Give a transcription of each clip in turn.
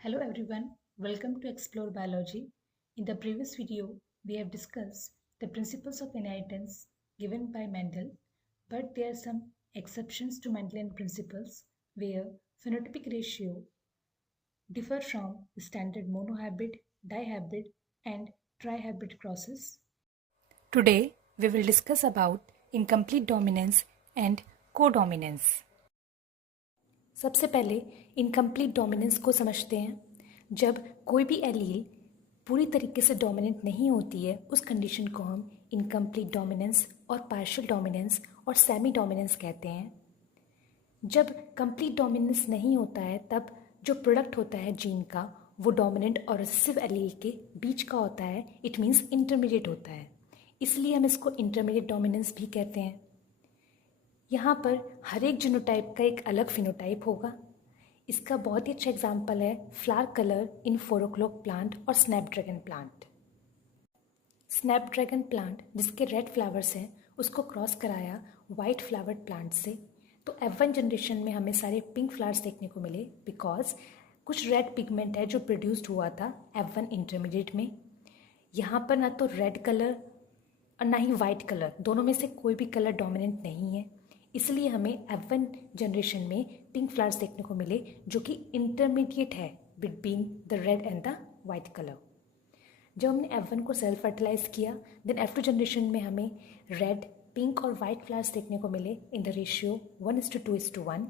Hello everyone, welcome to Explore Biology. In the previous video, we have discussed the principles of inheritance given by Mendel, but there are some exceptions to Mendelian principles where phenotypic ratio differ from standard monohybrid, dihybrid and trihybrid crosses. Today, we will discuss about incomplete dominance and codominance. सबसे पहले incomplete dominance को समझते हैं। जब कोई भी allele पूरी तरीके से डोमिनेंट नहीं होती है उस कंडीशन को हम इनकम्प्लीट डोमिनेंस और पार्शियल डोमिनेंस और सेमी डोमिनेंस कहते हैं। जब कंप्लीट डोमिनेंस नहीं होता है तब जो प्रोडक्ट होता है जीन का वो डोमिनेंट और रिसेसिव एलील के बीच का होता है, इट मीन्स इंटरमीडिएट होता है, इसलिए हम इसको इंटरमीडिएट डोमिनेंस भी कहते हैं। यहाँ पर हर एक जीनोटाइप का एक अलग फिनोटाइप होगा। इसका बहुत ही अच्छा एग्जाम्पल है फ्लावर कलर इन 4 o'clock प्लांट और स्नैपड्रैगन प्लांट। स्नैपड्रैगन प्लांट जिसके रेड फ्लावर्स हैं उसको क्रॉस कराया वाइट फ्लावर्ड प्लांट से, तो F1 जनरेशन में हमें सारे पिंक फ्लावर्स देखने को मिले बिकॉज कुछ रेड पिगमेंट है जो प्रोड्यूस्ड हुआ था F1 इंटरमीडिएट में। यहाँ पर ना तो रेड कलर और ना ही वाइट कलर, दोनों में से कोई भी कलर डोमिनेंट नहीं है, इसलिए हमें F1 जनरेशन में पिंक फ्लावर्स देखने को मिले जो कि इंटरमीडिएट है between the red and the white colour. जब हमने F1 को सेल्फ फर्टिलाइज किया देन F2 जनरेशन में हमें रेड, पिंक और वाइट फ्लावर्स देखने को मिले in the ratio 1:2:1।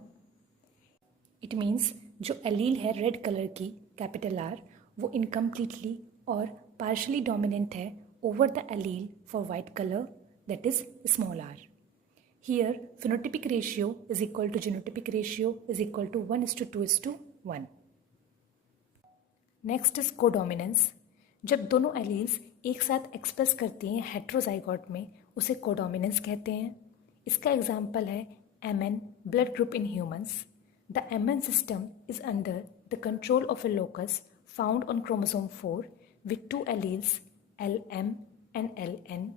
It means जो एलील है रेड कलर की कैपिटल R वो इनकम्प्लीटली और पार्शली डोमिनेंट है over the allele for white colour that is small r. Here, phenotypic ratio is equal to genotypic ratio is equal to 1:2:1. Next is codominance. जब दोनों alleles एक साथ express करती हैं heterozygote में उसे कोडोमिनेंस कहते हैं। इसका एग्जाम्पल है MN blood group in humans. The MN system is under the control of a locus found on chromosome 4 with 2 alleles LM and LN.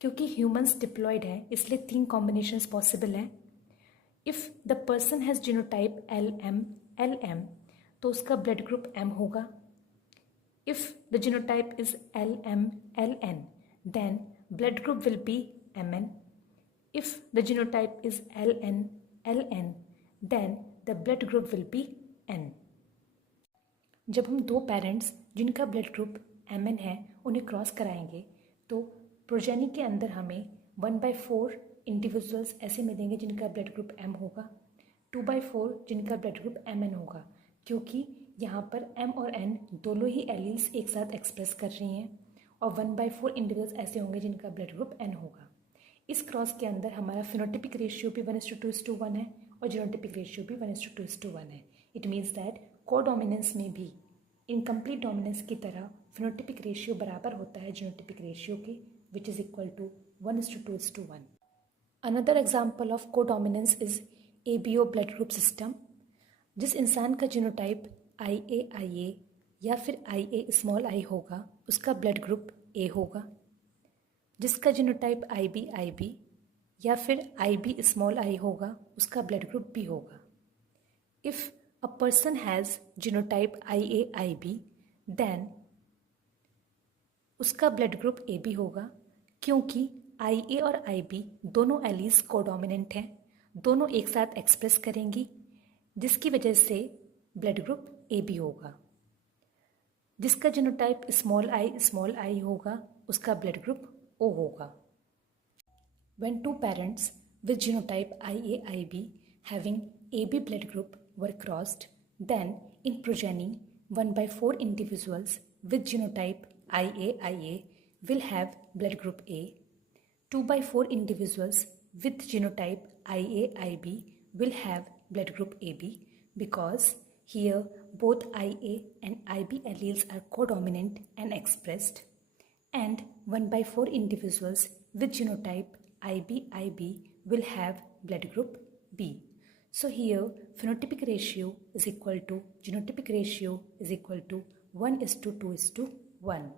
क्योंकि ह्यूमंस डिप्लॉयड है इसलिए 3 कॉम्बिनेशंस पॉसिबल हैं। If the person has genotype LM तो उसका blood group M होगा। If the genotype is LN then blood group will be MN. If the genotype is LN then the blood group will be N. जब हम 2 parents जिनका blood group MN है उन्हें cross कराएंगे तो progeny के अंदर हमें 1/4 इंडिविजुअल्स ऐसे मिलेंगे जिनका ब्लड ग्रुप M होगा, 2/4 जिनका ब्लड ग्रुप MN होगा, क्योंकि यहाँ पर M और N दोनों ही एलील्स एक साथ एक्सप्रेस कर रही हैं, और 1/4 इंडिविजुअल्स ऐसे होंगे जिनका ब्लड ग्रुप N होगा। इस क्रॉस के अंदर हमारा फिनोटिपिक रेशियो भी 1:2:1 है और जीनोटिपिक रेशियो भी 1:2:1 है। इट मीन्स दैट कोडोमिनेंस में भी इनकम्प्लीट डोमिनेंस की तरह फिनोटिपिक रेशियो बराबर होता है जीनोटिपिक रेशियो के, which is equal to 1:2:1. Another example of codominance is ABO blood group system. जिस इंसान का जीनोटाइप IA या फिर IA स्मॉल आई होगा उसका ब्लड ग्रुप A होगा। जिसका जीनोटाइप IB या फिर IB स्मॉल आई होगा उसका ब्लड ग्रुप B होगा। If a person has genotype IAIB then उसका ब्लड ग्रुप AB होगा, क्योंकि IA और IB दोनों एलील्स कोडोमिनेंट हैं, दोनों एक साथ एक्सप्रेस करेंगी जिसकी वजह से ब्लड ग्रुप AB होगा। जिसका जीनोटाइप स्मॉल आई होगा उसका ब्लड ग्रुप O होगा। When 2 parents with genotype IAIB having AB blood group were crossed, then in progeny 1/4 individuals with genotype IA will have blood group A, 2/4 individuals with genotype IAIB will have blood group AB because here both IA and IB alleles are codominant and expressed, and 1/4 individuals with genotype IB will have blood group B. So here phenotypic ratio is equal to genotypic ratio is equal to 1:2:1.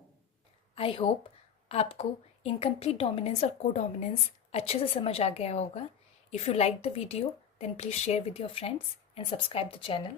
I hope आपको incomplete dominance और codominance अच्छे से समझ आ गया होगा। If you like the video then please share with your friends and subscribe the channel.